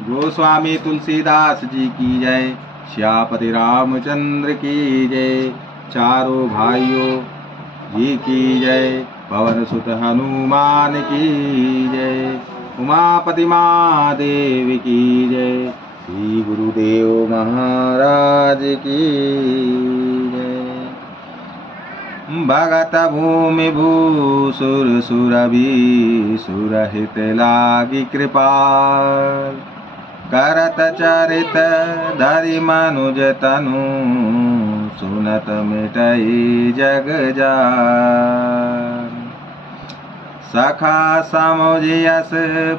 गोस्वामी तुलसीदास जी की जय। श्यापति रामचंद्र की जय। चारों भाइयों जी की जय। पवन सुत हनुमान की जय। उमापति महादेव की जय। श्री गुरुदेव महाराज की जय। भगत भूमि भूसुर सुरभि सुरहित लागी कृपाल। करत चरित धरि मनुज तनु सुनत मिटई जग जान। सखा समुझ यस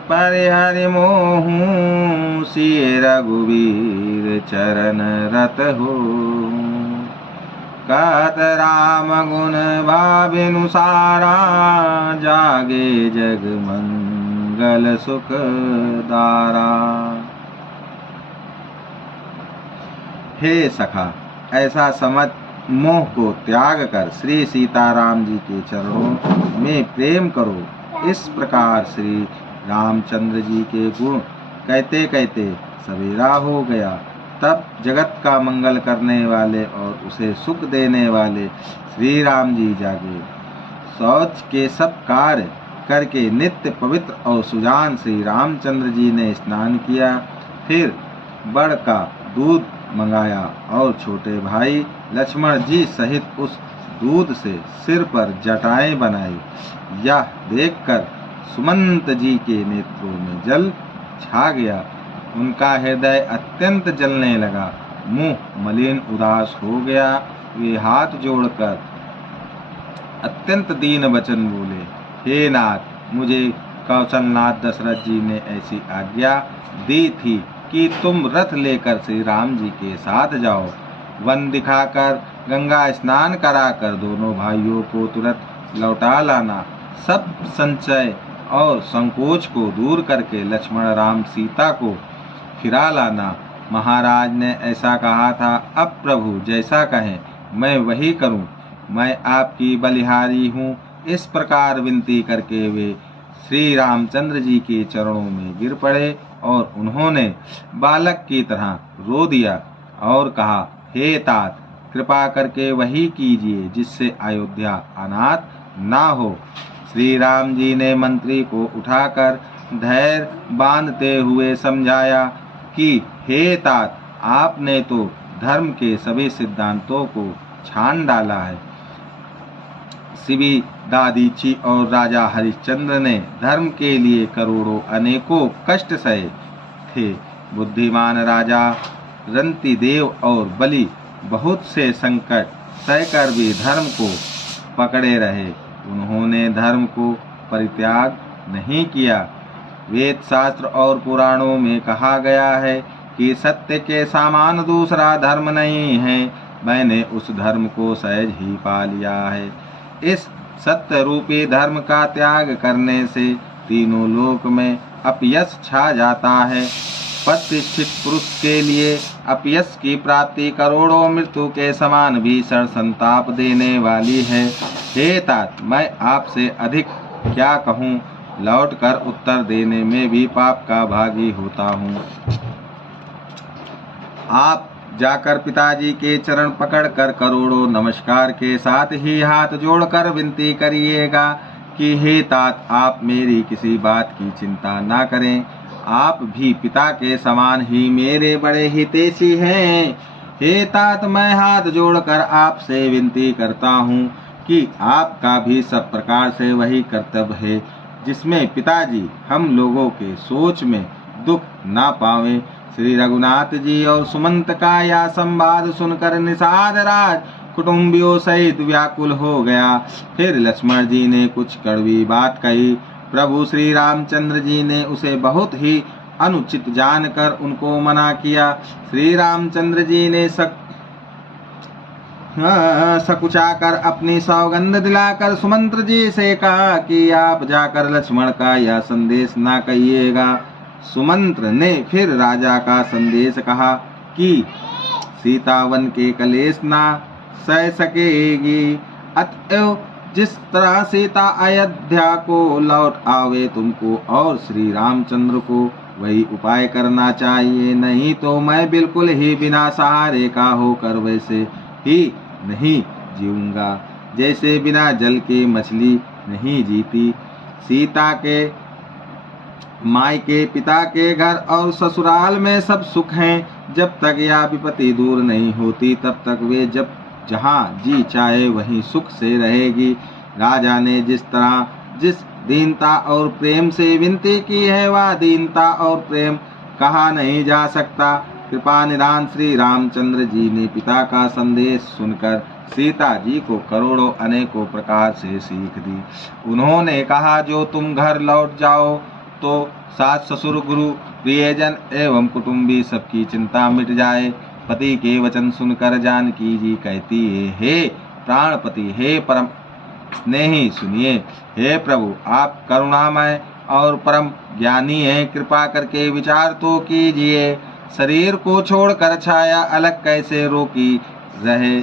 परिहरि मोहु सिय रघुवीर चरण रत हो। कहत राम गुण भाविनुसारा जागे जग मंगल सुख दारा। हे सखा, ऐसा समझ मोह को त्याग कर श्री सीताराम जी के चरणों में प्रेम करो। इस प्रकार श्री रामचंद्र जी के गुण कहते कहते सवेरा हो गया। तब जगत का मंगल करने वाले और उसे सुख देने वाले श्री राम जी जागे। शौच के सब कार्य करके नित्य पवित्र और सुजान श्री रामचंद्र जी ने स्नान किया। फिर बड़ का दूध मंगाया और छोटे भाई लक्ष्मण जी सहित उस दूध से सिर पर जटाएं बनाई। यह देखकर सुमंत जी के नेत्रों में जल छा गया। उनका हृदय अत्यंत जलने लगा, मुंह मलिन उदास हो गया। वे हाथ जोड़कर अत्यंत दीन वचन बोले, हे नाथ, मुझे कौशलनाथ दशरथ जी ने ऐसी आज्ञा दी थी कि तुम रथ लेकर श्री राम जी के साथ जाओ। वन दिखाकर गंगा स्नान कराकर दोनों भाइयों को तुरंत लौटा लाना। सब संचय और संकोच को दूर करके लक्ष्मण राम सीता को फिरा लाना। महाराज ने ऐसा कहा था, अब प्रभु जैसा कहें मैं वही करूं। मैं आपकी बलिहारी हूँ। इस प्रकार विनती करके वे श्री रामचंद्र जी के चरणों में गिर पड़े और उन्होंने बालक की तरह रो दिया और कहा, हे तात, कृपा करके वही कीजिए जिससे अयोध्या अनाथ ना हो। श्री राम जी ने मंत्री को उठाकर धैर्य बांधते हुए समझाया कि हे तात, आपने तो धर्म के सभी सिद्धांतों को छान डाला है। शिवी दादीची और राजा हरिश्चंद्र ने धर्म के लिए करोड़ों अनेकों कष्ट सहे थे। बुद्धिमान राजा रंतिदेव और बलि बहुत से संकट सहकर भी धर्म को पकड़े रहे। उन्होंने धर्म को परित्याग नहीं किया। वेद शास्त्र और पुराणों में कहा गया है कि सत्य के समान दूसरा धर्म नहीं है। मैंने उस धर्म को सहज ही पा लिया है। इस सत्य रूपी धर्म का त्याग करने से तीनों लोक में अपयश छा जाता है। प्रतिष्ठित पुरुष के लिए अपयश की प्राप्ति करोड़ों मृत्यु के समान भीषण संताप देने वाली है। हे तात, मैं आपसे अधिक क्या कहूँ, लौटकर उत्तर देने में भी पाप का भागी होता हूँ। आप जाकर पिताजी के चरण पकड़कर करोड़ों नमस्कार के साथ ही हाथ जोड़कर विनती करिएगा कि हे तात, आप मेरी किसी बात की चिंता ना करें। आप भी पिता के समान ही मेरे बड़े हितैषी हैं। हे तात, मैं हाथ जोड़कर आपसे विनती करता हूँ कि आपका भी सब प्रकार से वही कर्तव्य है जिसमें पिताजी हम लोगों के सोच में दुख ना पावे। श्री रघुनाथ जी और सुमंत का यह संवाद सुनकर निषाद राज कुटुंबियों सहित व्याकुल हो गया। फिर लक्ष्मण जी ने कुछ कड़वी बात कही। प्रभु श्री रामचंद्र जी ने उसे बहुत ही अनुचित जानकर उनको मना किया। श्री रामचंद्र जी ने सकुचाकर अपनी सौगंध दिलाकर सुमंत्र जी से कहा कि आप जाकर लक्ष्मण का यह संदेश ना कहिएगा। सुमंत्र ने फिर राजा का संदेश कहा कि सीता वन के कलेश ना सह सकेगी, अतएव जिस तरह सीता अयोध्या को लौट आवे तुमको और श्री रामचंद्र को वही उपाय करना चाहिए, नहीं तो मैं बिल्कुल ही बिना सहारे का होकर वैसे ही नहीं जीऊंगा जैसे बिना जल के मछली नहीं जीती। सीता के मायके, पिता के घर और ससुराल में सब सुख हैं। जब तक यह विपत्ति दूर नहीं होती तब तक वे जब जहाँ जी चाहे वहीं सुख से रहेगी। राजा ने जिस तरह जिस दीनता और प्रेम से विनती की है वह दीनता और प्रेम कहा नहीं जा सकता। कृपा निधान श्री रामचंद्र जी ने पिता का संदेश सुनकर सीता जी को करोड़ों अनेकों प्रकार से सीख दी। उन्होंने कहा, जो तुम घर लौट जाओ तो सास ससुर गुरु प्रियजन एवं कुटुंबी सबकी चिंता मिट जाए। पति के वचन सुनकर जानकी जी कहती है, हे प्राणपति, हे परम स्नेही, सुनिए। हे प्रभु, आप करुणामय और परम ज्ञानी हैं, कृपा करके विचार तो कीजिए। शरीर को छोड़कर छाया अलग कैसे रोकी रह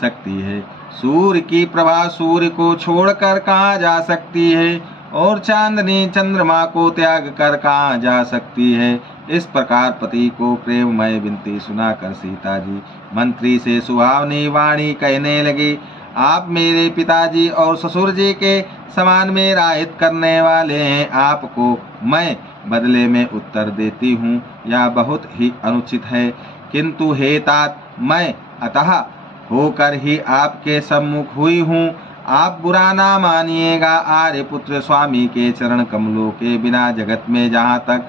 सकती है? सूर्य की प्रभा सूर्य को छोड़कर कहाँ जा सकती है? और चांदनी चंद्रमा को त्याग कर कहाँ जा सकती है? इस प्रकार पति को प्रेममय विनती सुनाकर सीता जी मंत्री से सुहावनी वाणी कहने लगी, आप मेरे पिताजी और ससुर जी के समान मेरा हित करने वाले हैं। आपको मैं बदले में उत्तर देती हूँ, यह बहुत ही अनुचित है, किंतु हे तात, मैं अतः होकर ही आपके सम्मुख हुई हूँ। आप बुरा ना मानिएगा। आर्यपुत्र स्वामी के चरण कमलों के बिना जगत में जहाँ तक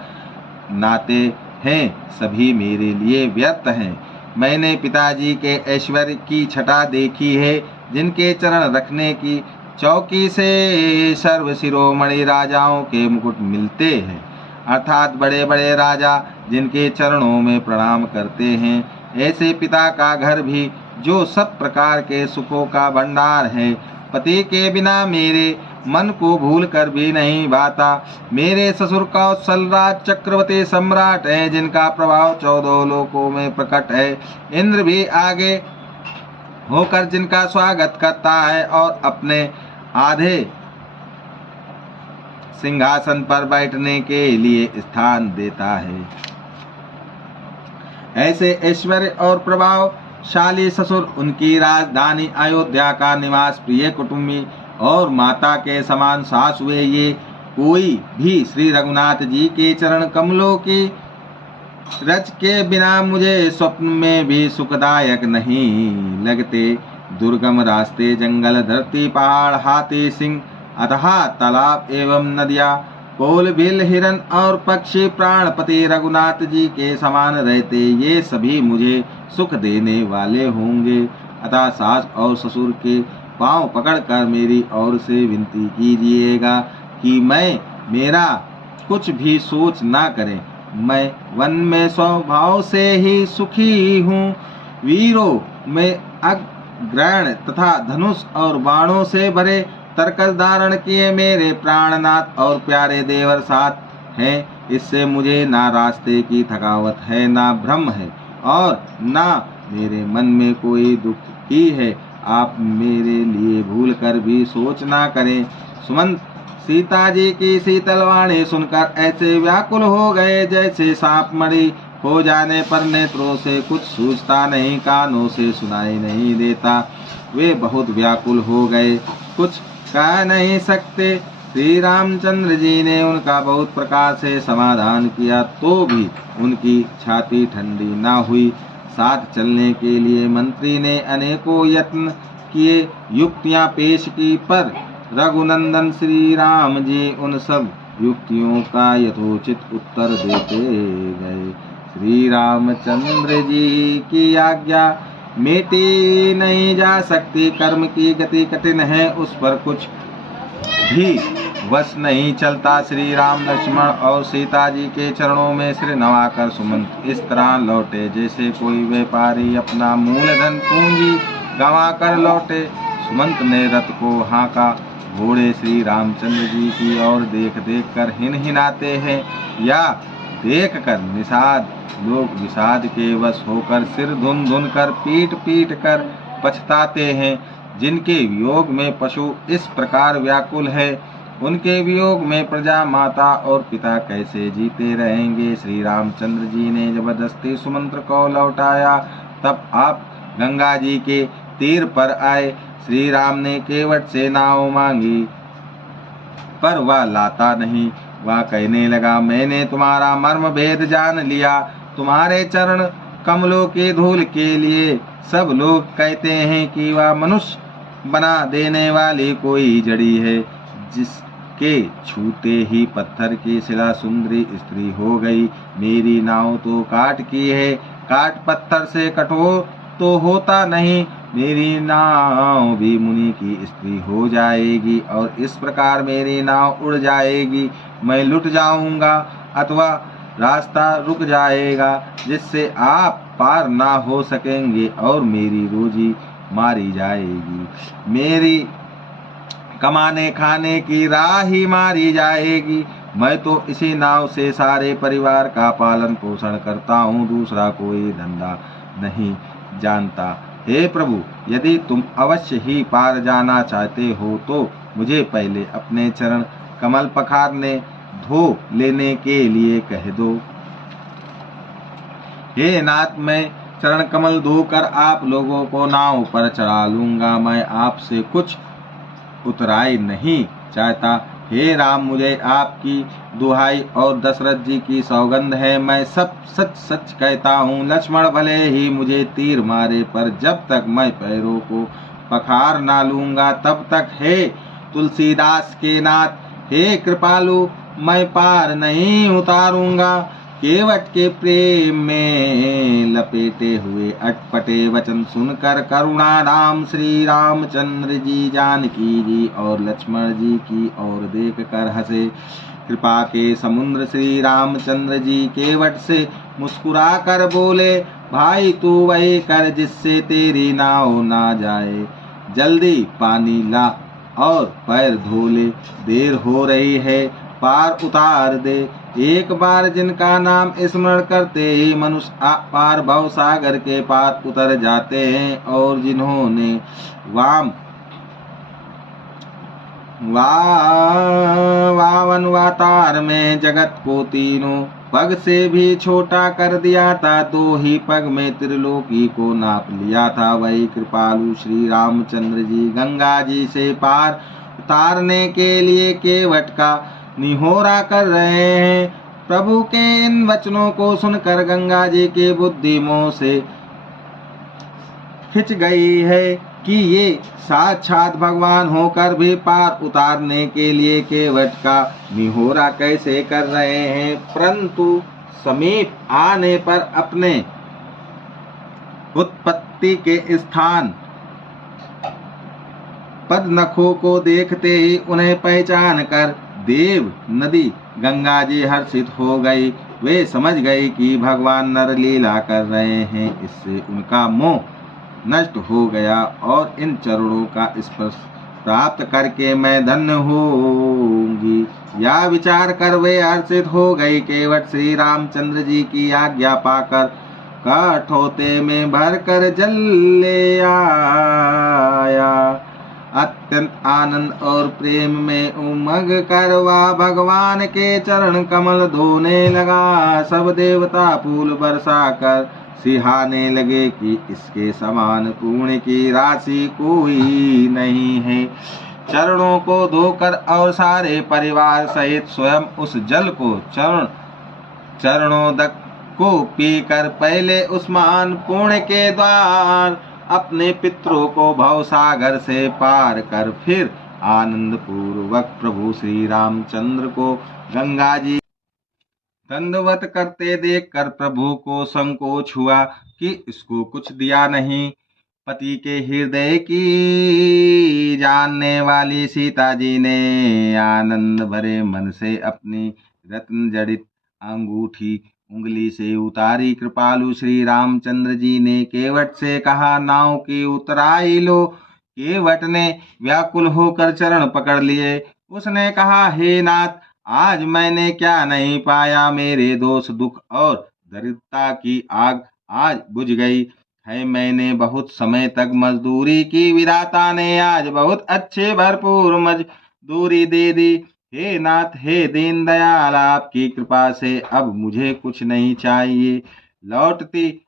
नाते हैं सभी मेरे लिए व्यर्थ हैं। मैंने पिताजी के ऐश्वर्य की छटा देखी है, जिनके चरण रखने की चौकी से सर्व शिरोमणि राजाओं के मुकुट मिलते हैं, अर्थात बड़े बड़े राजा जिनके चरणों में प्रणाम करते हैं। ऐसे पिता का घर भी जो सब प्रकार के सुखों का भंडार है, पति के बिना मेरे मन को भूल कर भी नहीं भाता। मेरे ससुर कौशल राज चक्रवर्ती सम्राट है, जिनका प्रभाव 14 लोकों में प्रकट है। इंद्र भी आगे होकर जिनका स्वागत करता है और अपने आधे सिंहासन पर बैठने के लिए स्थान देता है। ऐसे ऐश्वर्य और प्रभावशाली ससुर, उनकी राजधानी अयोध्या का निवास, प्रिय कुटुंबी और माता के समान सास हुए, ये कोई भी श्री रघुनाथ जी के चरण कमलों की रच के बिना मुझे स्वप्न में भी सुखदायक नहीं लगते। दुर्गम रास्ते, जंगल, धरती, पहाड़, हाथी, सिंह, अथाह तालाब एवं नदियाँ, कोल, बिल, हिरन और पक्षी प्राणपति रघुनाथ जी के समान रहते, ये सभी मुझे सुख देने वाले होंगे। अतः सास और ससुर के पांव पकड़कर मेरी ओर से विनती कीजिएगा कि मेरा कुछ भी सोच ना करें। मैं वन में स्वभाव से ही सुखी हूँ। वीरों में अग्रहण तथा धनुष और बाणों से भरे तरकस धारण किए मेरे प्राणनाथ और प्यारे देवर साथ हैं। इससे मुझे ना रास्ते की थकावट है, ना भ्रम है और ना मेरे मन में कोई दुख ही है। आप मेरे लिए भूल कर भी सोच ना करें। सुमंत सीता जी की शीतल वाणी सुनकर ऐसे व्याकुल हो गए जैसे सांप मणि हो जाने पर नेत्रों से कुछ सूझता नहीं, कानों से सुनाई नहीं देता। वे बहुत व्याकुल हो गए, कुछ कह नहीं सकते। श्री रामचंद्र जी ने उनका बहुत प्रकार से समाधान किया, तो भी उनकी छाती ठंडी ना हुई। साथ चलने के लिए मंत्री ने अनेकों यत्न किए, युक्तियां पेश की, पर रघुनंदन श्री राम जी उन सब युक्तियों का यथोचित उत्तर देते गए। श्री रामचंद्र जी की आज्ञा मिटी नहीं जा सकती। कर्म की गति कठिन है, उस पर कुछ भी वश नहीं चलता। श्री राम, लक्ष्मण और सीता जी के चरणों में सिर नवाकर सुमंत इस तरह लौटे जैसे कोई व्यापारी अपना मूलधन पूंजी गंवा कर लौटे। सुमंत ने रथ को हाँका। घोड़े श्री रामचंद्र जी की ओर देख देख कर हिनहिनाते हैं, या देख कर निषाद लोग विषाद के वश होकर सिर धुन धुन कर पीट पीट कर पछताते हैं। जिनके वियोग में पशु इस प्रकार व्याकुल है, उनके वियोग में प्रजा, माता और पिता कैसे जीते रहेंगे। श्री रामचंद्र जी ने जबरदस्ती सुमंत्र को लौटाया। तब आप गंगा जी के तीर पर आए। श्री राम ने केवट से नाव मांगी, पर वह लाता नहीं। वह कहने लगा, मैंने तुम्हारा मर्म भेद जान लिया। तुम्हारे चरण कमलों के धूल के लिए सब लोग कहते हैं कि वह मनुष्य बना देने वाली कोई जड़ी है, जिसके छूते ही पत्थर की शिला सुंदरी स्त्री हो गई। मेरी नाव तो काठ की है, काठ पत्थर से कठोर तो होता नहीं। मेरी नाव भी मुनि की स्त्री हो जाएगी और इस प्रकार मेरी नाव उड़ जाएगी। मैं लुट जाऊंगा अथवा रास्ता रुक जाएगा, जिससे आप पार ना हो सकेंगे और मेरी रोजी मारी जाएगी। मेरी कमाने खाने की राह ही मारी जाएगी। मैं तो इसी नाव से सारे परिवार का पालन पोषण करता हूँ, दूसरा कोई धंधा नहीं जानता। हे प्रभु, यदि तुम अवश्य ही पार जाना चाहते हो तो मुझे पहले अपने चरण कमल पखारने धो लेने के लिए कह दो। हे नाथ, मैं चरण कमल धोकर आप लोगों को नाव पर चढ़ा लूंगा। मैं आपसे कुछ उतराई नहीं चाहता। हे राम, मुझे आपकी दुहाई और दशरथ जी की सौगंध है, मैं सब सच सच कहता हूँ। लक्ष्मण भले ही मुझे तीर मारे, पर जब तक मैं पैरों को पखार ना लूंगा तब तक हे तुलसीदास के नाथ, हे कृपालु, मैं पार नहीं उतारूंगा। केवट के प्रेम में लपेटे हुए अटपटे वचन सुनकर करुणा राम श्री रामचंद्र जी जानकी जी और लक्ष्मण जी की ओर देख कर हंसे। कृपा के समुद्र श्री रामचंद्र जी केवट से मुस्कुरा कर बोले, भाई तू वही कर जिससे तेरी नाव ना जाए। जल्दी पानी ला और पैर धो ले, देर हो रही है, पार उतार दे। एक बार जिनका नाम स्मरण करते ही मनुष्य पार भव सागर के पार उतर जाते हैं, और जिन्होंने वावन वातार में जगत को तीनों पग से भी छोटा कर दिया था, 2 ही पग में त्रिलोकी को नाप लिया था, वही कृपालु श्री रामचंद्र जी गंगा जी से पार उतारने के लिए केवट का निहोरा कर रहे हैं। प्रभु के इन वचनों को सुनकर गंगा जी की बुद्धि मोह से खिंच गई है कि ये साक्षात भगवान होकर भी पार उतारने के लिए केवट का निहोरा कैसे कर रहे हैं। परंतु समीप आने पर अपने उत्पत्ति के स्थान पदनखों को देखते ही उन्हें पहचान कर देव नदी गंगा जी हर्षित हो गई। वे समझ गई कि भगवान नरलीला कर रहे हैं, इससे उनका मोह नष्ट हो गया और इन चरणों का स्पर्श प्राप्त करके मैं धन्य होंगी, या विचार कर वे हर्षित हो गई। केवट श्री रामचंद्र जी की आज्ञा पाकर कठोते में भरकर जल ले आया। अत्यंत आनंद और प्रेम में उमग कर वह भगवान के चरण कमल धोने लगा। सब देवता फूल बरसा कर सिहाने लगे कि इसके समान पुण्य की राशि कोई नहीं है। चरणों को धोकर और सारे परिवार सहित स्वयं उस जल को चरणों तक को पीकर पहले उस महान पुण्य के द्वार अपने पितरों को भव सागर से पार कर फिर आनंद पूर्वक प्रभु श्री रामचंद्र को गंगा जी दंडवत करते देखकर प्रभु को संकोच हुआ कि इसको कुछ दिया नहीं। पति के हृदय की जानने वाली सीता जी ने आनंद भरे मन से अपनी रत्न जड़ित अंगूठी उंगली से उतारी। कृपालु श्री रामचंद्र जी ने केवट से कहा, नाव की उतराई लो। केवट ने व्याकुल होकर चरण पकड़ लिए। उसने कहा, हे नाथ, आज मैंने क्या नहीं पाया। मेरे दोष दुख और दरिद्रता की आग आज बुझ गई है। मैंने बहुत समय तक मजदूरी की, विधाता ने आज बहुत अच्छे भरपूर दूरी दे दी। हे नाथ, हे दीन दयाल, आपकी कृपा से अब मुझे कुछ नहीं चाहिए। लौटती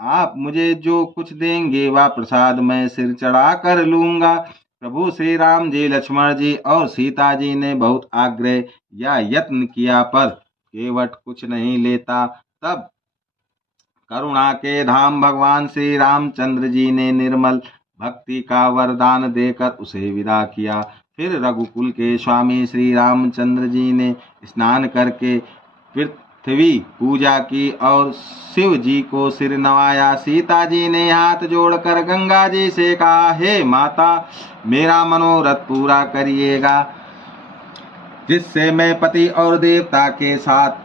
आप मुझे जो कुछ देंगे वह प्रसाद मैं सिर चढ़ा कर लूंगा। प्रभु श्री राम जी, लक्ष्मण जी और सीता जी ने बहुत आग्रह या यत्न किया, पर केवट कुछ नहीं लेता। तब करुणा के धाम भगवान श्री रामचंद्र जी ने निर्मल भक्ति का वरदान देकर उसे विदा किया। फिर रघुकुल के स्वामी श्री रामचंद्र जी ने स्नान करके पृथ्वी पूजा की और शिव जी को सिर नवाया। सीता जी ने हाथ जोड़कर गंगा जी से कहा, हे माता, मेरा मनोरथ पूरा करिएगा, जिससे मैं पति और देवता के साथ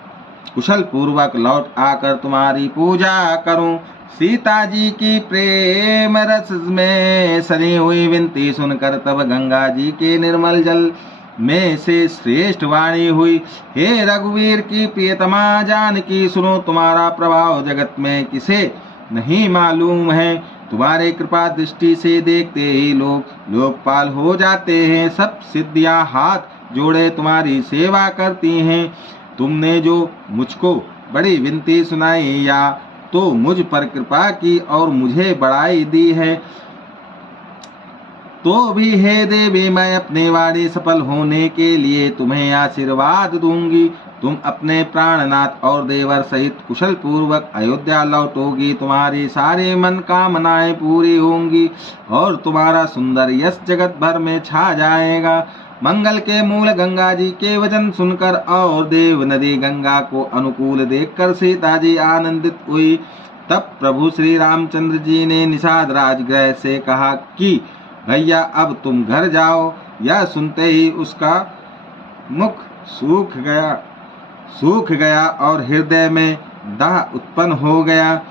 कुशल पूर्वक लौट आकर तुम्हारी पूजा करूं। सीता जी की प्रेम रस में सनी हुई विनती सुनकर तब गंगा जी के निर्मल जल में से श्रेष्ठ वाणी हुई, हे रघुवीर की प्रियतमा जानकी, सुनो, तुम्हारा प्रभाव जगत में किसे नहीं मालूम है। तुम्हारे कृपा दृष्टि से देखते ही लोग लोकपाल हो जाते हैं। सब सिद्धियां हाथ जोड़े तुम्हारी सेवा करती हैं। तुमने जो मुझको बड़ी विनती सुनाई या तो मुझ पर कृपा की और मुझे बढ़ाई दी है, तो भी हे देवी, मैं अपनी वाणी सफल होने के लिए तुम्हें आशीर्वाद दूंगी। तुम अपने प्राणनाथ और देवर सहित कुशल पूर्वक अयोध्या लौटोगी। तुम्हारी सारी मन कामनाएं पूरी होंगी और तुम्हारा सुंदर यश जगत भर में छा जाएगा। मंगल के मूल गंगा जी के वचन सुनकर और देव नदी गंगा को अनुकूल देखकर सीता जी आनंदित हुई। तब प्रभु श्री रामचंद्र जी ने निषाद राजगृह से कहा कि भैया, अब तुम घर जाओ। यह सुनते ही उसका मुख सूख गया और हृदय में दाह उत्पन्न हो गया।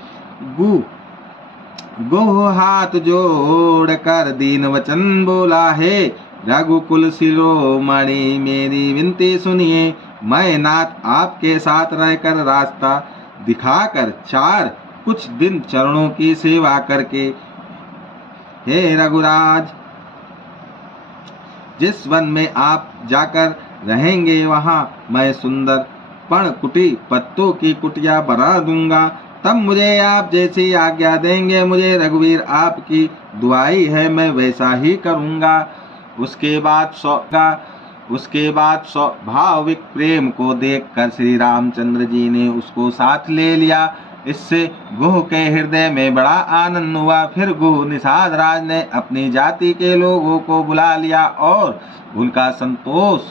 गो हाथ जोड़कर दीन वचन बोला, हे रघुकुल शिरोमणि, मेरी विनती सुनिए। मैं नाथ आपके साथ रहकर रास्ता दिखाकर कुछ दिन चरणों की सेवा करके, हे रघुराज, जिस वन में आप जाकर रहेंगे वहां मैं सुंदर पर्णकुटी पत्तों की कुटिया बना दूंगा। तब मुझे आप जैसी आज्ञा देंगे। मुझे रघुवीर आपकी दुआई है, मैं वैसा ही करूंगा। उसके बाद स्वाभाविक प्रेम को देखकर श्री रामचंद्र जी ने उसको साथ ले लिया। इससे गुह के हृदय में बड़ा आनंद हुआ। फिर गुह निषाद राज ने अपनी जाति के लोगों को बुला लिया और उनका संतोष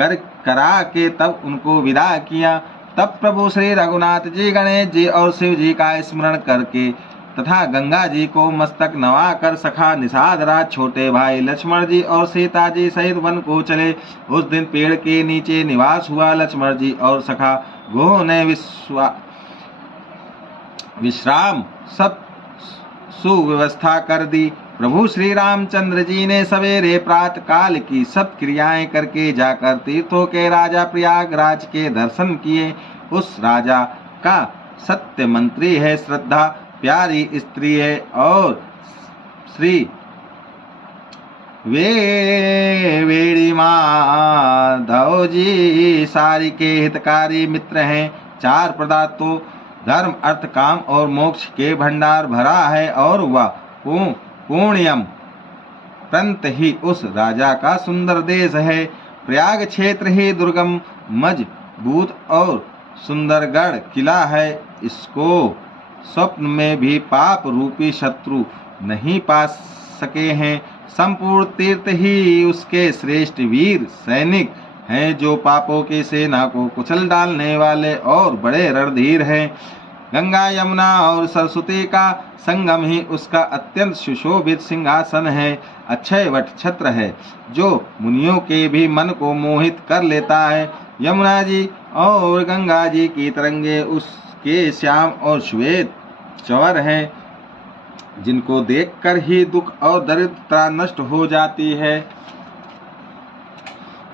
करा के तब उनको विदा किया। तब प्रभु श्री रघुनाथ जी, गणेश जी और शिव जी का स्मरण करके तथा गंगा जी को मस्तक नवाकर सखा निषाद राज, छोटे भाई लक्ष्मण जी और सीता जी सहित वन को चले। उस दिन पेड़ के नीचे निवास हुआ। लक्ष्मण जी और सखा गुह ने विश्राम सब सुव्यवस्था कर दी। प्रभु श्री रामचंद्र जी ने सवेरे प्रातः काल की सब क्रियाएं करके जाकर तीर्थों के राजा प्रयागराज के दर्शन किए। उस राजा का सत्य मंत्री है, श्रद्धा प्यारी स्त्री है और श्री वेड़ी माधव जी सारी के हितकारी मित्र हैं। चार पदार्थों धर्म, अर्थ, काम और मोक्ष के भंडार भरा है और वह पुण्यम प्रंत ही उस राजा का सुंदर देश है। प्रयाग क्षेत्र ही दुर्गम, मजबूत और सुंदरगढ़ किला है। इसको स्वप्न में भी पाप रूपी शत्रु नहीं पा सके हैं। संपूर्ण तीर्थ ही उसके श्रेष्ठ वीर सैनिक हैं, जो पापों की सेना को कुचल डालने वाले और बड़े रणधीर हैं। गंगा, यमुना और सरस्वती का संगम ही उसका अत्यंत सुशोभित सिंहासन है। अक्षय वट छत्र है, जो मुनियों के भी मन को मोहित कर लेता है। यमुना जी और गंगा जी की तरंगे उसके श्याम और श्वेत चवर हैं, जिनको देखकर ही दुख और दरिद्रता नष्ट हो जाती है।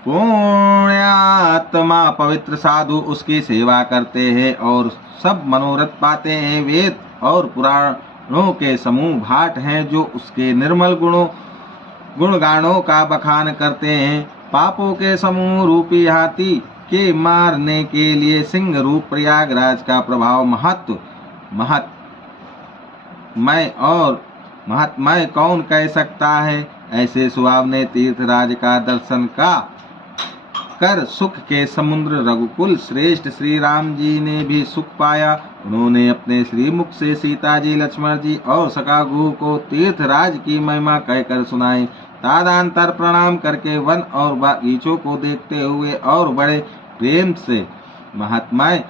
पुण्यात्मा पवित्र साधु उसकी सेवा करते हैं और सब मनोरथ पाते हैं। वेद और पुराणों के समूह भाट हैं, जो उसके निर्मल गुणों गुणगानों का बखान करते हैं। पापों के समूह रूपी हाथी के मारने के लिए सिंह रूप प्रयागराज का प्रभाव महात्मय कौन कह सकता है। ऐसे सुहावने तीर्थराज का दर्शन कर सुख के समुद्र रघुकुल श्रेष्ठ श्री राम जी ने भी सुख पाया। उन्होंने अपने श्रीमुख से सीता जी, लक्ष्मण जी और सखा गुह को तीर्थराज की महिमा कहकर सुनाई। तादांतर प्रणाम करके वन और बागीचों को देखते हुए और बड़े प्रेम से महात्माएं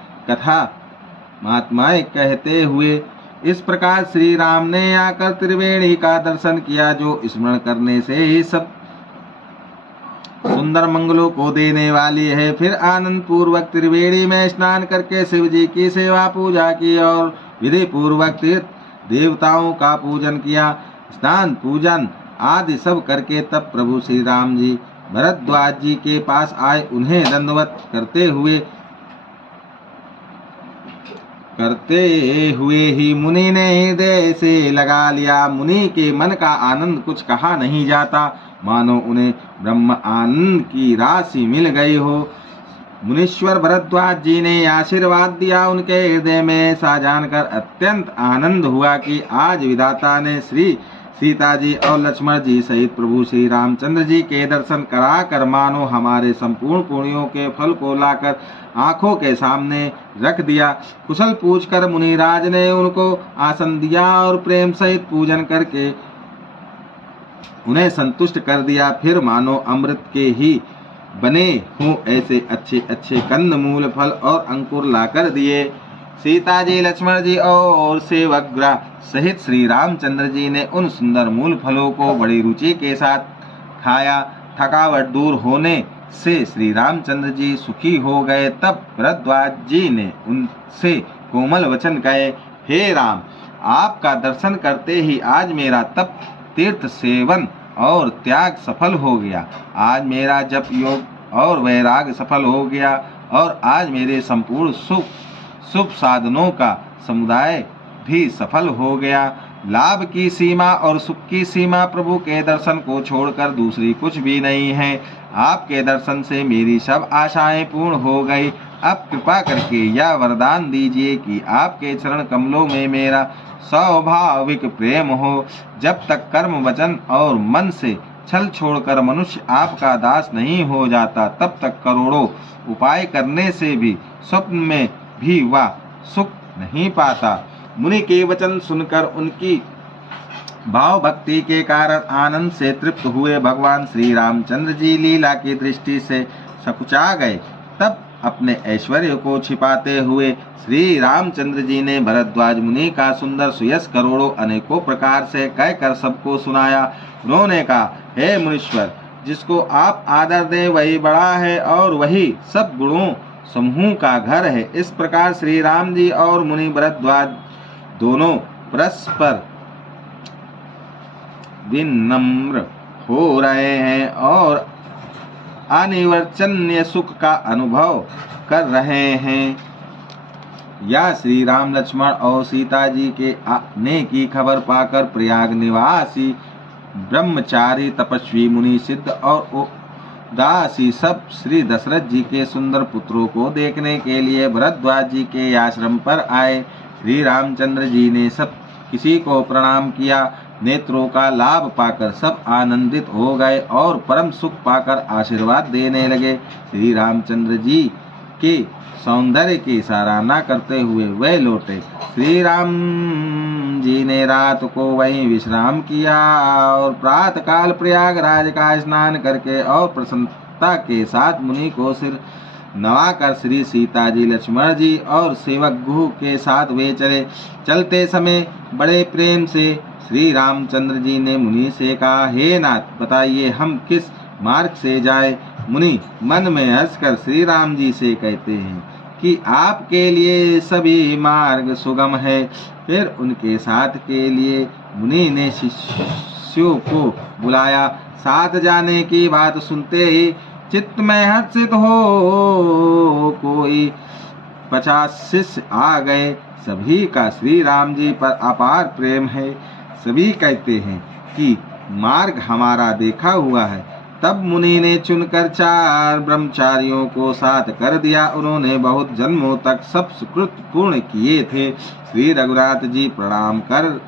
कहते हुए इस प्रकार श्री राम ने आकर त्रिवेणी का दर्शन किया, जो स्मरण करने से ही सब सुंदर मंगलों को देने वाली है। फिर आनंद पूर्वक त्रिवेणी में स्नान करके शिव जी की सेवा पूजा की और विधि पूर्वक तीर्थ देवताओं का पूजन किया। स्नान पूजन आदि सब करके तब प्रभु श्री राम जी भरद्वाज जी के पास आए। उन्हें दंडवत करते हुए ही मुनि ने हृदय से लगा लिया। मुनि के मन का आनंद कुछ कहा नहीं जाता, मानो उन्हें ब्रह्म आनंद की राशि मिल गई हो। मुनीश्वर भरद्वाज जी ने आशीर्वाद दिया। उनके हृदय में ऐसा जानकर अत्यंत आनंद हुआ कि आज विधाता ने श्री सीता जी और लक्ष्मण जी सहित प्रभु श्री रामचंद्र जी के दर्शन कराकर मानो हमारे संपूर्ण पुण्यों के फल को लाकर आंखों के सामने रख दिया। कुशल पूछकर मुनिराज ने उनको आसन दिया और प्रेम सहित पूजन करके उन्हें संतुष्ट कर दिया। फिर मानो अमृत के ही बने हों ऐसे अच्छे अच्छे कंद मूल फल और अंकुर लाकर दिए। सीता जी, लक्ष्मण जी और सेवकगृह सहित श्री रामचंद्र जी ने उन सुंदर मूल फलों को बड़ी रुचि के साथ खाया। थकावट दूर होने से श्री रामचंद्र जी सुखी हो गए। तब भरद्वाज जी ने उनसे कोमल वचन कहे, हे राम, आपका दर्शन करते ही आज मेरा तप, तीर्थ सेवन और त्याग सफल हो गया। आज मेरा जप योग और वैराग सफल हो गया और आज मेरे संपूर्ण शुभ साधनों का समुदाय भी सफल हो गया। लाभ की सीमा और सुख की सीमा प्रभु के दर्शन को छोड़कर दूसरी कुछ भी नहीं है। आपके दर्शन से मेरी सब आशाएं पूर्ण हो गई। अब कृपा करके यह वरदान दीजिए कि आपके चरण कमलों में मेरा स्वाभाविक प्रेम हो। जब तक कर्म, वचन और मन से छल छोड़कर मनुष्य आपका दास नहीं हो जाता, तब तक करोड़ों उपाय करने से भी स्वप्न में भी वह सुख नहीं पाता। मुनि के वचन सुनकर उनकी भाव भक्ति के कारण आनंद से तृप्त हुए भगवान श्री रामचंद्र जी लीला की दृष्टि से सकुचा गए। तब अपने ऐश्वर्य को छिपाते हुए श्री रामचंद्र जी ने भरद्वाज मुनि का सुंदर सुयश करोड़ों अनेकों प्रकार से कहकर सबको सुनाया। उन्होंने कहा, हे मुनीश्वर, जिसको आप आदर दें वही बड़ा है और वही सब गुणों समूह का घर है। इस प्रकार श्री राम जी और मुनि भरद्वाज दोनों परस्पर विनम्र हो रहे हैं और अनिर्वचनीय सुख का अनुभव कर रहे हैं। या श्री राम, लक्ष्मण और सीता जी के आने की खबर पाकर प्रयाग निवासी ब्रह्मचारी, तपस्वी, मुनि, सिद्ध और उदासी सब श्री दशरथ जी के सुंदर पुत्रों को देखने के लिए भरद्वाज जी के आश्रम पर आए। श्री रामचंद्र जी ने सब किसी को प्रणाम किया। नेत्रों का लाभ पाकर सब आनंदित हो गए और परम सुख पाकर आशीर्वाद देने लगे। श्री रामचंद्र जी के सौंदर्य की सराहना करते हुए वे लौटे। श्री राम जी ने रात को वहीं विश्राम किया और प्रातः काल प्रयागराज का स्नान करके और प्रसन्नता के साथ मुनि को सिर नवाकर श्री सीता जी, लक्ष्मण जी और सेवक गुह के साथ वे चले। चलते समय बड़े प्रेम से श्री रामचंद्र जी ने मुनि से कहा, हे नाथ, बताइए हम किस मार्ग से जाए। मुनि मन में हंसकर श्री राम जी से कहते हैं कि आपके लिए सभी मार्ग सुगम है। फिर उनके साथ के लिए मुनि ने शिष्यों को बुलाया। साथ जाने की बात सुनते ही चित्त में हर्षित हो कोई 50 शिष्य आ गए। सभी का श्री राम जी पर अपार प्रेम है। सभी कहते हैं कि मार्ग हमारा देखा हुआ है। तब मुनि ने चुनकर 4 ब्रह्मचारियों को साथ कर दिया। उन्होंने बहुत जन्मों तक सब सुकृत पूर्ण किए थे। श्री रघुनाथ जी प्रणाम कर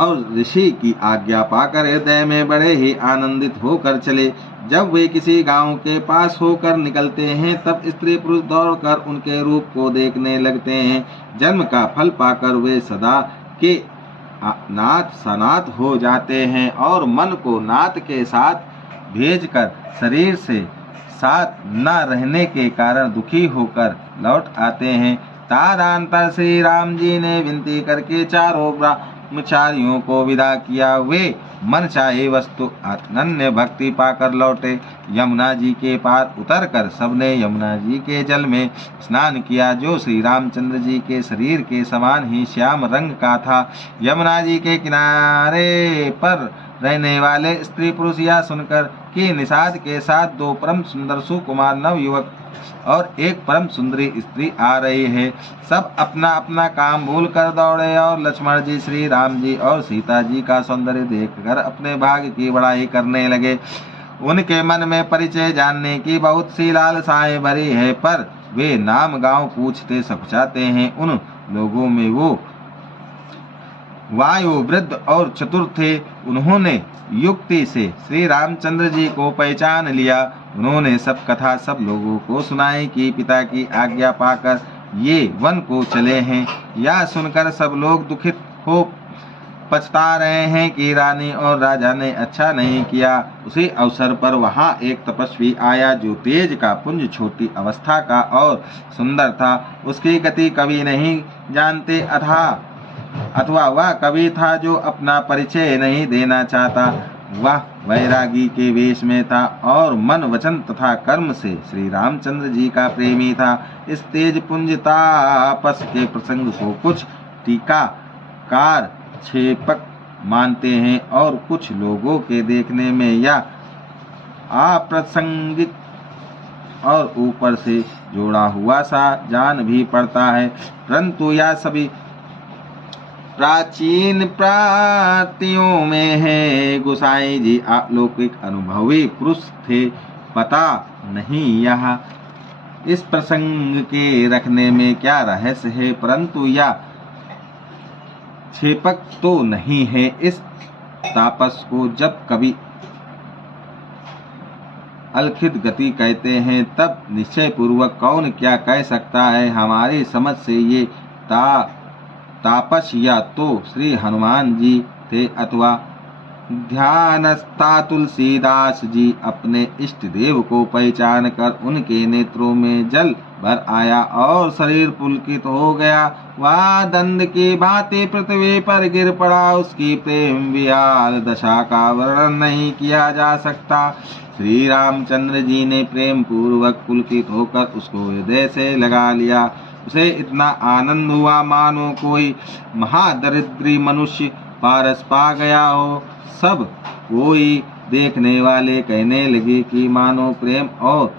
और ऋषि की आज्ञा पाकर हृदय में बड़े ही आनंदित होकर चले। जब वे किसी गांव के पास होकर निकलते हैं तब स्त्री पुरुष दौड़कर उनके रूप को देखने लगते हैं। जन्म का फल पाकर वे सदा के नाथ सनाथ हो जाते हैं और मन को नाथ के साथ भेजकर शरीर से साथ न रहने के कारण दुखी होकर लौट आते हैं। तदनंतर श्री राम जी ने विनती करके 4 ब्रह्मचारियों को विदा किया। वे मन चाहे वस्तु अनन्य भक्ति पाकर लौटे। यमुना जी के पार उतरकर सबने यमुना जी के जल में स्नान किया, जो श्री रामचंद्र जी के शरीर के समान ही श्याम रंग का था। यमुना जी के किनारे पर रहने वाले स्त्री पुरुष यह सुनकर कि निषाद के साथ 2 परम सुंदर सुकुमार नवयुवक और एक परम सुंदरी स्त्री आ रही है, सब अपना अपना काम भूल कर दौड़े और लक्ष्मण जी, श्री राम जी और सीता जी का सौंदर्य देखकर अपने भाग्य की बड़ाई करने लगे। उनके मन में परिचय जानने की बहुत सी लालसाएं भरी है, पर वे नाम गांव पूछते सकुचाते हैं। उन लोगों में वो वायु वृद्ध और चतुर थे। उन्होंने युक्ति से श्री रामचंद्र जी को पहचान लिया। उन्होंने सब कथा सब लोगों को सुनाई कि पिता की आज्ञा पाकर ये वन को चले हैं। यह सुनकर सब लोग दुखित हो पछता रहे हैं कि रानी और राजा ने अच्छा नहीं किया। उसी अवसर पर वहाँ एक तपस्वी आया जो तेज का पुंज, छोटी अवस्था का और सुंदर था। उसकी गति कभी नहीं जानते अथवा वह कवि था जो अपना परिचय नहीं देना चाहता। वह वैरागी के वेश में था और मन वचन तथा कर्म से श्री रामचंद्र जी का प्रेमी था। इस तेज पुंज तापस के प्रसंग को कुछ टीकाकार क्षेपक मानते हैं और कुछ लोगों के देखने में यह अप्रासंगिक और ऊपर से जोड़ा हुआ सा जान भी पड़ता है, परंतु यह सभी प्राचीन प्रातियों में है। गोसाई जी अलौकिक अनुभवी पुरुष थे, पता नहीं यह इस प्रसंग के रखने में क्या रहस्य है, परंतु यह क्षेपक तो नहीं है। इस तापस को जब कभी अलखित गति कहते हैं तब निश्चय पूर्वक कौन क्या कह सकता है। हमारी समझ से ये तापस या तो श्री हनुमान जी थे अथवा ध्यानस्था तुलसीदास जी। अपने इष्ट देव को पहचान कर उनके नेत्रों में जल भर आया और शरीर पुलकित हो गया। वह दंड की भांति पृथ्वी पर गिर पड़ा। उसकी प्रेम विहार दशा का वर्णन नहीं किया जा सकता। श्री रामचंद्र जी ने प्रेम पूर्वक पुलकित होकर उसको हृदय से लगा लिया। उसे इतना आनंद हुआ मानो कोई महादरिद्री मनुष्य पारस पा गया हो। सब कोई देखने वाले कहने लगे कि मानो प्रेम और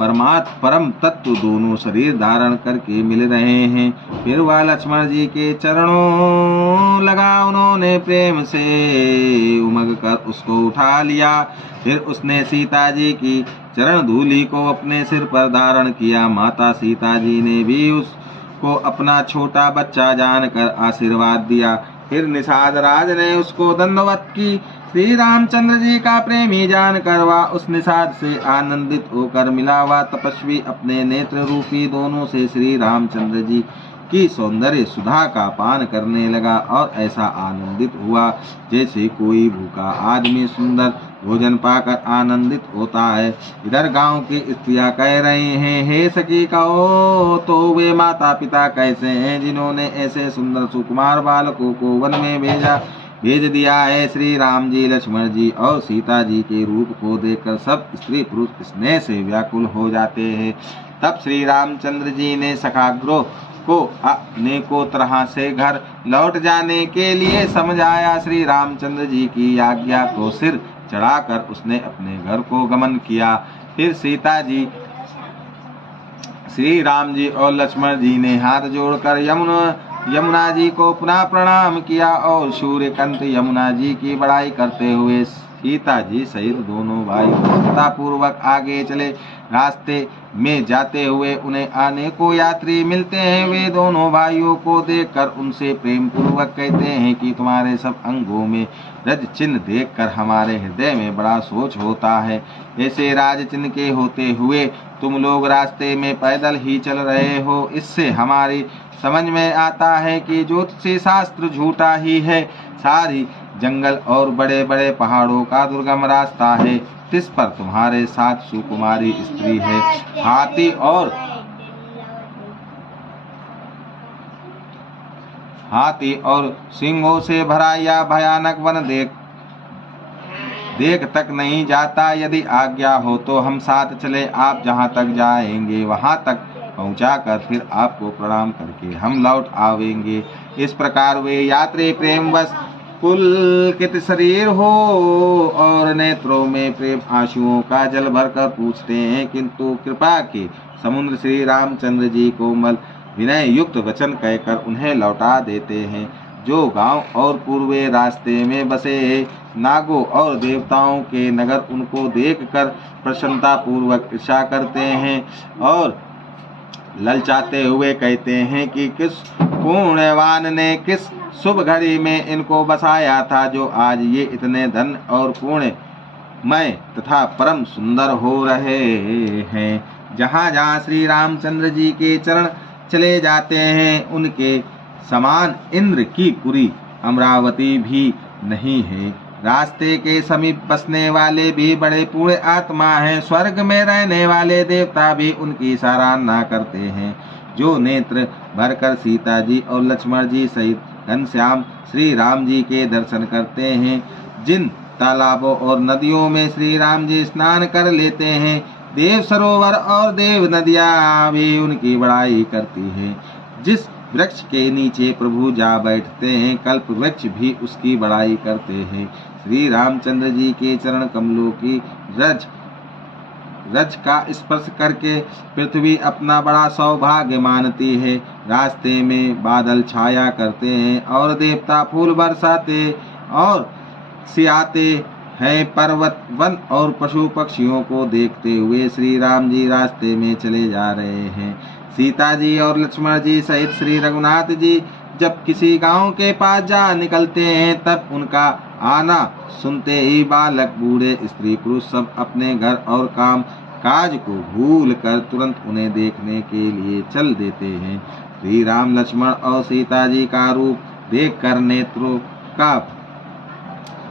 परम तत्व दोनों शरीर धारण करके मिल रहे हैं। फिर वह लक्ष्मण जी के चरणों लगा। उन्होंने प्रेम से उमग कर उसको उठा लिया। फिर उसने सीता जी की चरण धूलि को अपने सिर पर धारण किया। माता सीता जी ने भी उसको अपना छोटा बच्चा जानकर आशीर्वाद दिया। फिर निषाद राज ने उसको दंडवत की। श्री रामचंद्र जी का प्रेमी जानकर वह उस निषाद से आनंदित होकर मिला। वह तपस्वी अपने नेत्र रूपी दोनों से श्री रामचंद्र जी की सौंदर्य सुधा का पान करने लगा और ऐसा आनंदित हुआ जैसे कोई भूखा आदमी सुंदर भोजन पाकर आनंदित होता है। इधर गांव की स्त्रियां कह रही हैं, हे सखी कहो तो वे माता पिता कैसे हैं जिन्होंने ऐसे सुंदर सुकुमार बालकों को वन में भेज दिया है। श्री राम जी, लक्ष्मण जी और सीता जी के रूप को देखकर सब स्त्री पुरुष स्नेह से व्याकुल हो जाते हैं। तब श्री रामचंद्र जी ने सखाग्रोह को अनेकों तरह से घर लौट जाने के लिए समझाया। श्री रामचंद्र जी की आज्ञा को सिर चढ़ाकर उसने अपने घर को गमन किया। फिर सीता जी, श्री राम जी और लक्ष्मण जी ने हाथ जोड़कर यमुना जी को पुनः प्रणाम किया और सूर्यकांत यमुना जी की बड़ाई करते हुए सीता जी सहित दोनों भाई पूर्वक आगे चले। रास्ते में जाते हुए उन्हें अनेकों यात्री मिलते हैं। वे दोनों भाइयों को देखकर उनसे प्रेम पूर्वक कहते हैं कि तुम्हारे सब अंगों में रज चिन्ह देखकर हमारे हृदय में बड़ा सोच होता है। ऐसे राज चिन्ह के होते हुए तुम लोग रास्ते में पैदल ही चल रहे हो। इससे हमारी समझ में आता है कि ज्योतिषी शास्त्र झूठा ही है। सारी जंगल और बड़े बड़े पहाड़ों का दुर्गम रास्ता है। जिस पर तुम्हारे साथ सुकुमारी स्त्री है। हाथी और सिंहों से भरा यह भयानक वन देख तक नहीं जाता। यदि आज्ञा हो तो हम साथ चले। आप जहाँ तक जाएंगे वहाँ तक पहुँचाकर फिर आपको प्रणाम करके हम लौट आवेंगे। इस प्रकार वे यात्री प्रेमवश पुलकित शरीर हो और नेत्रों में प्रेम आंसुओं का जल भरकर पूछते हैं, किंतु कृपा के समुद्र श्री रामचंद्र जी कोमल विनय युक्त वचन कहकर उन्हें लौटा देते हैं। जो गांव और पूर्वे रास्ते में बसे नागों और देवताओं के नगर उनको देखकर प्रसन्नता पूर्वक ईर्ष्या करते हैं और ललचाते हुए कहते हैं कि किस पुण्यवान ने किस शुभ घड़ी में इनको बसाया था, जो आज ये इतने धन और पुण्यमय तथा परम सुंदर हो रहे हैं। जहाँ जहाँ श्री रामचंद्र जी के चरण चले जाते हैं उनके समान इंद्र की पुरी अमरावती भी नहीं है। रास्ते के समीप बसने वाले भी बड़े पुण्य आत्मा हैं। स्वर्ग में रहने वाले देवता भी उनकी सराहना करते हैं। जो नेत्र भरकर सीता जी और लक्ष्मण जी सहित घनश्याम श्री राम जी के दर्शन करते हैं। जिन तालाबों और नदियों में श्री राम जी स्नान कर लेते हैं, देव सरोवर और देव नदियाँ भी उनकी बड़ाई करती हैं। जिस वृक्ष के नीचे प्रभु जा बैठते हैं, कल्प वृक्ष भी उसकी बड़ाई करते हैं। श्री रामचंद्र जी के चरण कमलों की रज का स्पर्श करके पृथ्वी अपना बड़ा सौभाग्य मानती है। रास्ते में बादल छाया करते हैं और देवता फूल बरसाते और सियाते हैं। पर्वत वन और पशु पक्षियों को देखते हुए श्री राम जी रास्ते में चले जा रहे हैं। सीता जी और लक्ष्मण जी सहित श्री रघुनाथ जी जब किसी गांव के पास जा निकलते हैं, तब उनका आना सुनते ही बालक बूढ़े स्त्री पुरुष सब अपने घर और काम काज को भूल कर तुरंत उन्हें देखने के लिए चल देते हैं। श्री राम लक्ष्मण और सीता जी का रूप देखकर नेत्रों का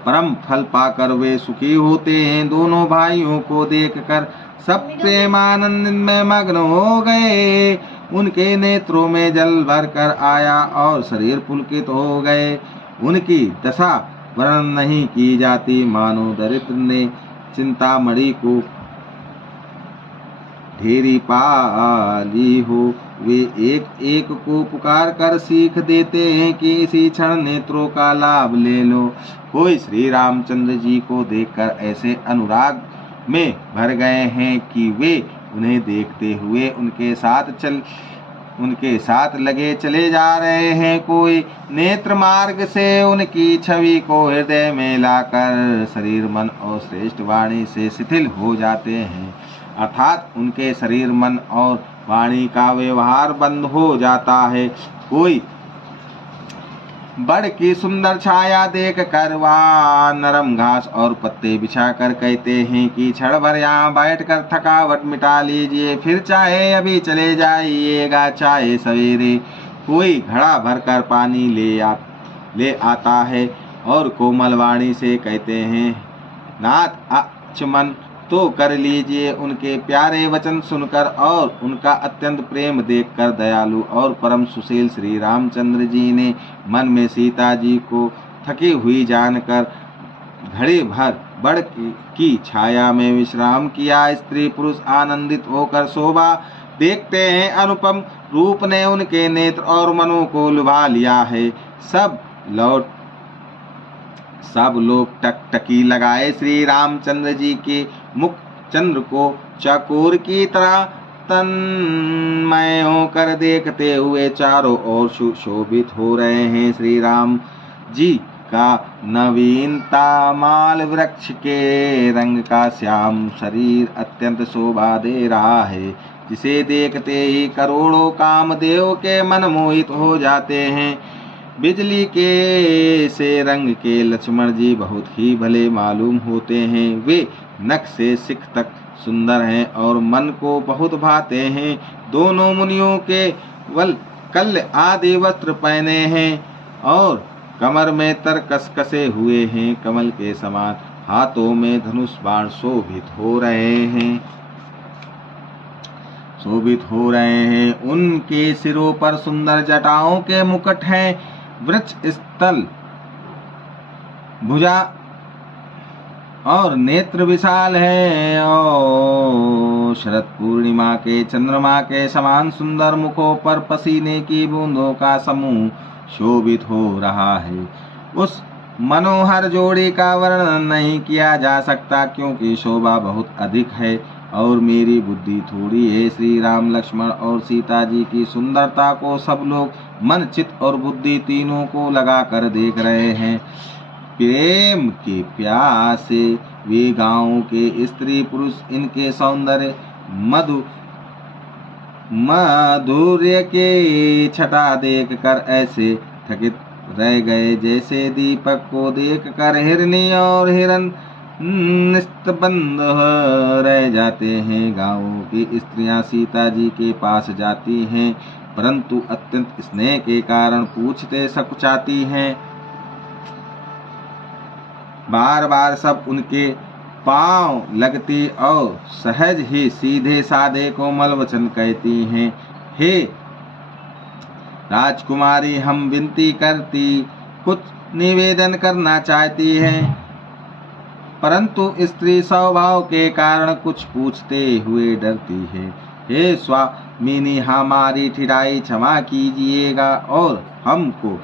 परम फल पाकर वे सुखी होते हैं। दोनों भाइयों को देखकर सब प्रेमानंद में मग्न हो गए। उनके नेत्रों में जल भरकर आया और शरीर पुलकित हो गए। उनकी दशा वर्णन नहीं की जाती, मानो दरिद्र ने चिंतामणि को ढेरी पाली हो। वे एक एक को पुकार कर सीख देते हैं कि इसी क्षण नेत्रों का लाभ ले लो। कोई श्री रामचंद्र जी को देखकर ऐसे अनुराग में भर गए हैं कि वे उन्हें देखते हुए उनके साथ लगे चले जा रहे हैं। कोई नेत्र मार्ग से उनकी छवि को हृदय में लाकर शरीर मन और श्रेष्ठ वाणी से शिथिल हो जाते हैं, अर्थात उनके शरीर मन और वाणी का व्यवहार बंद हो जाता है। कोई बड़ की सुंदर छाया देख कर वहाँ नरम घास और पत्ते बिछाकर कहते हैं कि क्षण भर यहाँ बैठकर थकावट मिटा लीजिए, फिर चाहे अभी चले जाइएगा, चाहे सवेरे। कोई घड़ा भरकर पानी ले आता है और कोमल वाणी से कहते हैं, नाथ आचमन तो कर लीजिए। उनके प्यारे वचन सुनकर और उनका अत्यंत प्रेम देखकर दयालु और परम सुशील श्री रामचंद्र जी ने मन में सीता जी को थकी हुई जानकर घड़ी भर बड़ की छाया में विश्राम किया। स्त्री पुरुष आनंदित होकर शोभा देखते हैं। अनुपम रूप ने उनके नेत्र और मनों को लुभा लिया है। सब लोग टकटकी लगाए श्री रामचंद्र जी के मुख चंद्र को चकोर की तरह तन्मय होकर देखते हुए चारों ओर सुशोभित हो रहे हैं। श्री राम जी का नवीनता माल वृक्ष के रंग का श्याम शरीर अत्यंत शोभा दे रहा है, जिसे देखते ही करोड़ों कामदेव के मन मोहित हो जाते हैं। बिजली के से रंग के लक्ष्मण जी बहुत ही भले मालूम होते हैं। वे नख से सिख तक सुंदर हैं और मन को बहुत भाते हैं। दोनों मुनियों के कल्ल आदि वस्त्र पहने हैं और कमर में तरकस कसे हुए हैं। कमल के समान हाथों में धनुष बाण शोभित हो रहे हैं। उनके सिरों पर सुंदर जटाओं के मुकुट हैं। वृक्ष स्थल भुजा और नेत्र विशाल है और शरद पूर्णिमा के चंद्रमा के समान सुंदर मुखों पर पसीने की बूंदों का समूह शोभित हो रहा है। उस मनोहर जोड़ी का वर्णन नहीं किया जा सकता, क्योंकि शोभा बहुत अधिक है और मेरी बुद्धि थोड़ी है। श्री राम लक्ष्मण और सीता जी की सुंदरता को सब लोग मन चित्त और बुद्धि तीनों को लगा कर देख रहे हैं। प्रेम के प्यासे वे गांवों के स्त्री पुरुष इनके सौंदर्य माधुर्य के छटा देख कर ऐसे थकित रह गए जैसे दीपक को देख कर हिरनी और हिरन निस्तबंद रह जाते हैं। गांवों की स्त्रियां सीता जी के पास जाती हैं, परंतु अत्यंत स्नेह के कारण पूछते सकुचाती हैं। बार बार सब उनके पांव लगती और सहज ही सीधे साधे कोमल वचन कहती हैं। हे राजकुमारी, हम विनती करती कुछ निवेदन करना चाहती हैं, परंतु स्त्री स्वभाव के कारण कुछ पूछते हुए डरती है। हे स्वामिनी, हमारी ठिठाई क्षमा कीजिएगा और हमको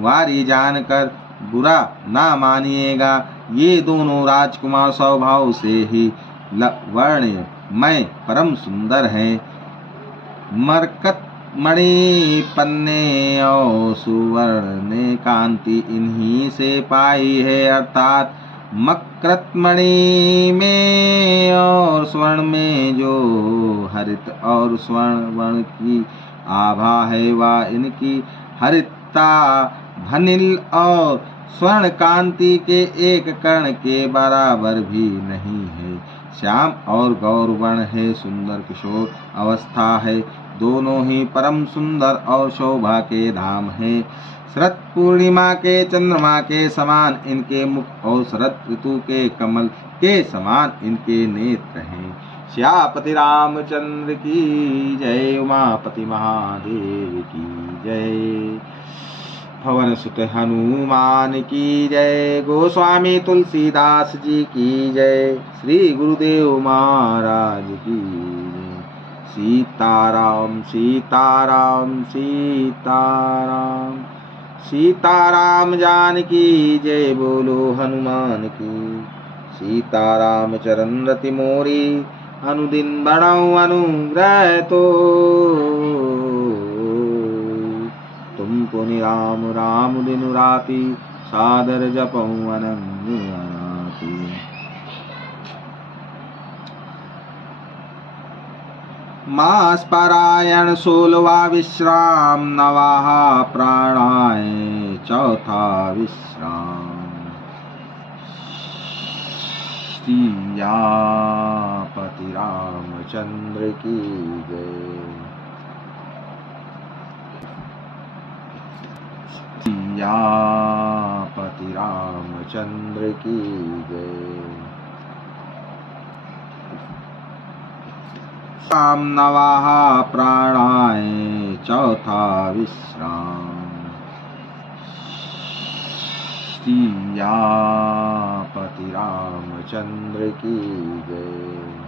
वारी जानकर बुरा ना मानिएगा। ये दोनों राजकुमार स्वभाव से ही वर्ण में परम सुंदर हैं। मरकत मणि पन्ने और सुवर्ण कांति इन्हीं से पाई है, अर्थात मकृत मणि में और स्वर्ण में जो हरित और स्वर्ण वर्ण की आभा है, वह इनकी हरितता भनिल और स्वर्ण कांति के एक कण के बराबर भी नहीं है। श्याम और गौर वर्ण है, सुंदर किशोर अवस्था है। दोनों ही परम सुंदर और शोभा के धाम है। शरद पूर्णिमा के चंद्रमा के समान इनके मुख और शरद ऋतु के कमल के समान इनके नेत्र हैं। श्यापति रामचंद्र की जय, उमापति महादेव की जय, पवन सुत हनुमान की जय, गोस्वामी तुलसीदास जी की जय, श्री गुरुदेव महाराज की जय। सीताराम सीताराम सीताराम, सीताराम जानकी जय, बोलो हनुमान की। सीताराम चरण रति मोरी, अनुदिन बढ़ाऊं अनुग्रह तो। तुमको निराम राम दिन राति, सादर जपऊं अनंग अनाति। मास पारायण 16वां विश्राम, नवाहा प्राणाय चौथा विश्राम। सियापति रामचंद्र की जय, सियापति रामचंद्र की जय। राम नवाहा प्राणाय चौथा विश्राम, सियापति रामचंद्र की जय।